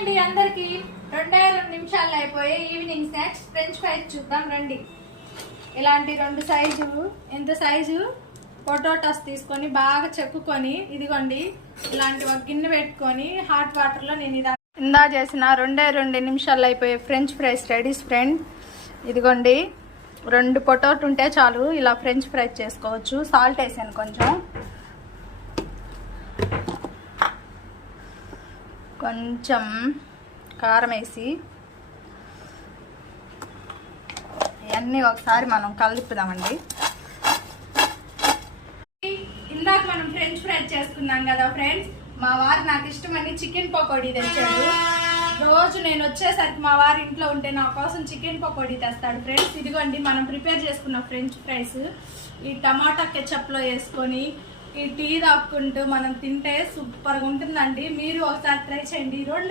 అండి అందరికి 2 నిమిషాలు అయిపోయి ఈవినింగ్ స్నాక్స్ ఫ్రెంచ్ ఫ్రైస్ చూద్దాం రండి. ఇలాంటి 2 సైజు ఎంత సైజు పొటాటోస్ తీసుకొని బాగా చెక్కుకొని ఇదిగోండి ఇలాంటి ఒక గిన్నె పెట్టుకొని హాట్ వాటర్ లో నేను ఇందా చేసిన 2 నిమిషాలు అయిపోయి ఫ్రెంచ్ ఫ్రైస్ రెడీస్ ఫ్రెండ్. ఇదిగోండి 2 పొటాటో ఉంటే చాలు ఇలా ఫ్రెంచ్ ఫ్రైస్ చేసుకోవచ్చు. సాల్ట్ వేసాను, కొంచెం కారం వేసి ఇవన్నీ ఒకసారి మనం కలుపుదామండి. ఇందాక మనం ఫ్రెంచ్ ఫ్రై చేసుకున్నాం కదా ఫ్రెండ్స్, మా వారు నాకు ఇష్టమని చికెన్ పకోడీ తెచ్చాడు. రోజు నేను వచ్చేసరికి మా వారు ఇంట్లో ఉంటే నా కోసం చికెన్ పకోడీ తెస్తాడు ఫ్రెండ్స్. ఇదిగోండి మనం ప్రిపేర్ చేసుకున్న ఫ్రెంచ్ ఫ్రైస్ ఈ టమాటా కెచప్లో వేసుకొని ఈ టీ తాక్కుంటూ మనం తింటే సూపర్గా ఉంటుందండి. మీరు ఒకసారి ట్రై చేయండి.